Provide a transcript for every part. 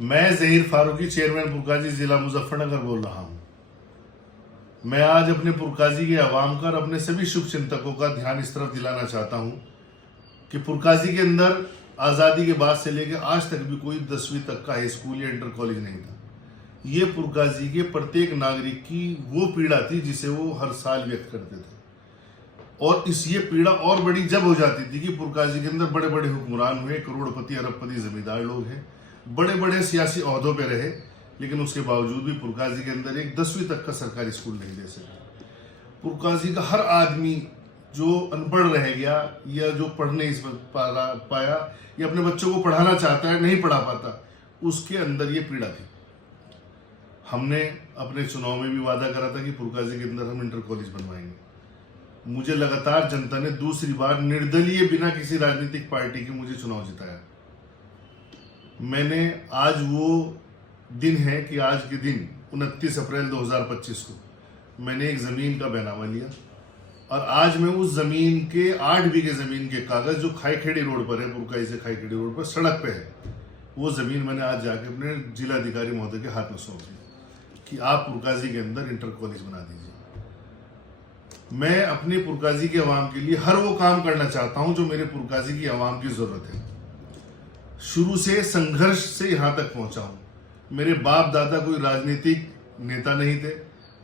मैं ज़हीर फारूकी, चेयरमैन पुरकाजी, जिला मुजफ्फरनगर बोल रहा हूं। मैं आज अपने पुरकाजी के अवाम का और अपने सभी शुभ चिंतकों का ध्यान इस तरफ दिलाना चाहता हूं कि पुरकाजी के अंदर आज़ादी के बाद से लेकर आज तक भी कोई 10वीं तक का हाई स्कूल या इंटर कॉलेज नहीं था। ये पुरकाजी के प्रत्येक नागरिक की वो पीड़ा थी जिसे वो हर साल व्यक्त करते थे। और ये पीड़ा और बड़ी जब हो जाती थी कि पुरकाजी के अंदर बड़े बड़े हुक्मरान हुए, करोड़पति अरबपति जमींदार लोग हैं, बड़े बड़े सियासी ओहदों पे रहे, लेकिन उसके बावजूद भी पुरकाजी के अंदर एक 10वीं तक का सरकारी स्कूल नहीं दे सके। पुरकाजी का हर आदमी जो अनपढ़ रह गया या जो पढ़ नहीं पाया या अपने बच्चों को पढ़ाना चाहता है नहीं पढ़ा पाता, उसके अंदर ये पीड़ा थी। हमने अपने चुनाव में भी वादा करा था कि पुरकाजी के अंदर हम इंटर कॉलेज बनवाएंगे। मुझे लगातार जनता ने दूसरी बार निर्दलीय बिना किसी राजनीतिक पार्टी के मुझे चुनाव जिताया। मैंने आज वो दिन है कि आज के दिन 29 अप्रैल 2025 को मैंने एक ज़मीन का बैनामा लिया और आज मैं उस ज़मीन के 8 बीघे ज़मीन के कागज़ जो खाईखेड़ी रोड पर है, पुरकाजी से खाईखेड़ी रोड पर सड़क पे है, वो ज़मीन मैंने आज जाके अपने जिलाधिकारी महोदय के हाथ में सौंप दी कि आप पुरकाजी के अंदर इंटर कॉलेज बना दीजिए। मैं अपने पुरकाजी के अवाम के लिए हर वो काम करना चाहता हूं जो मेरे पुरकाजी की अवाम की ज़रूरत है। शुरू से संघर्ष से यहाँ तक पहुंचा हूं। मेरे बाप दादा कोई राजनीतिक नेता नहीं थे,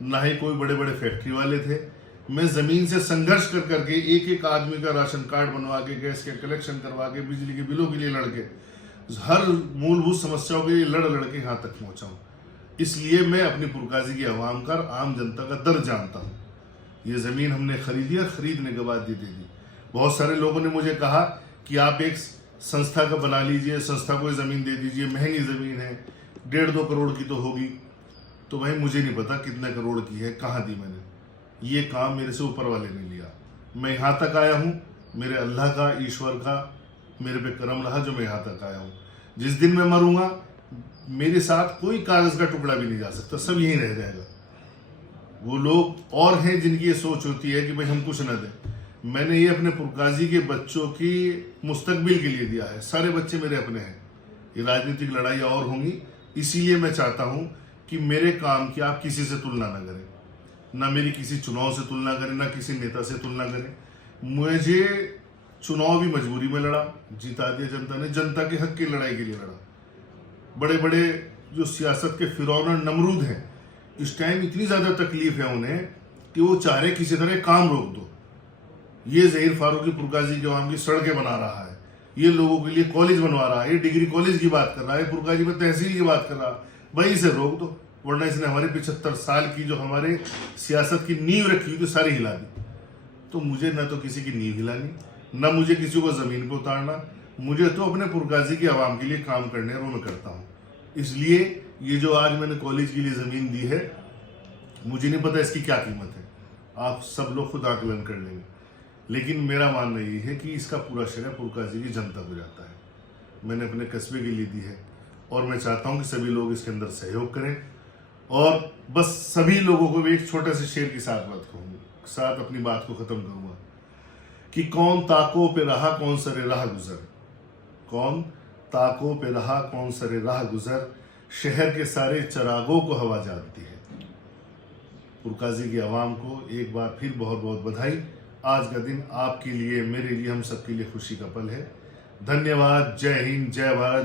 ना ही कोई बड़े बड़े फैक्ट्री वाले थे। मैं ज़मीन से संघर्ष कर करके एक एक आदमी का राशन कार्ड बनवा के, गैस के कलेक्शन करवा के, बिजली के बिलों के लिए लड़के, हर मूलभूत समस्याओं के लिए लड़ के यहाँ तक पहुंचा हूँ। इसलिए मैं अपनी पुरकाजी की अवाम का, आम जनता का दर्द जानता हूँ। ये ज़मीन हमने खरीदी और खरीदने के बाद दे दी। बहुत सारे लोगों ने मुझे कहा कि आप एक संस्था का बना लीजिए, संस्था को ज़मीन दे दीजिए, महंगी ज़मीन है, 1.5-2 करोड़ की तो होगी। तो भाई मुझे नहीं पता कितने करोड़ की है, कहाँ दी मैंने, ये काम मेरे से ऊपर वाले ने लिया। मैं यहाँ तक आया हूँ, मेरे अल्लाह का, ईश्वर का मेरे पे करम रहा जो मैं यहाँ तक आया हूँ। जिस दिन मैं मरूंगा मेरे साथ कोई कागज़ का टुकड़ा भी नहीं जा सकता, सब यहीं रह जाएगा। वो लोग और हैं जिनकी ये सोच होती है कि भाई हम कुछ न दें। मैंने ये अपने पुरकाजी के बच्चों की मुस्तकबिल के लिए दिया है। सारे बच्चे मेरे अपने हैं। ये राजनीतिक लड़ाई और होंगी, इसीलिए मैं चाहता हूँ कि मेरे काम की आप किसी से तुलना ना करें, ना मेरी किसी चुनाव से तुलना करें, ना किसी नेता से तुलना करें। मुझे चुनाव भी मजबूरी में लड़ा, जिता दिया जनता ने, जनता के हक की लड़ाई के लिए लड़ा। बड़े बड़े जो सियासत के फिरौन और नमरूद हैं, इस टाइम इतनी ज़्यादा तकलीफ है उन्हें कि वो चाह रहे किसी तरह काम रोक दो। ये ज़हीर फारूकी पुरकाजी के अवाम की सड़कें बना रहा है, ये लोगों के लिए कॉलेज बनवा रहा है, ये डिग्री कॉलेज की बात कर रहा है, पुरकाजी में तहसील की बात कर रहा है। भाई इसे रोक दो, वरना इसने हमारे 75 साल की जो हमारे सियासत की नींव रखी हुई थी सारी हिला दी। तो मुझे न तो किसी की नींव हिलानी, न मुझे किसी को ज़मीन पर उतारना, मुझे तो अपने पुरकाजी के अवाम के लिए काम करने और वो मैं करता हूँ। इसलिए ये जो आज मैंने कॉलेज के लिए ज़मीन दी है, मुझे नहीं पता इसकी क्या कीमत है, आप सब लोग खुद आकलन कर लेंगे, लेकिन मेरा मानना ये है कि इसका पूरा श्रेय पुरकाजी की जनता को जाता है। मैंने अपने कस्बे के लिए दी है और मैं चाहता हूँ कि सभी लोग इसके अंदर सहयोग करें। और बस सभी लोगों को भी एक छोटे से शेर की साथ अपनी बात को ख़त्म करूँगा कि कौन ताकों पे रहा कौन सरे राह गुजर, कौन ताकों पे रहा कौन सरे राह गुजर, शहर के सारे चरागों को हवा जानती है। पुरकाजी की आवाम को एक बार फिर बहुत बहुत बधाई। आज का दिन आपके लिए, मेरे लिए, हम सबके लिए खुशी का पल है। धन्यवाद। जय हिंद, जय भारत।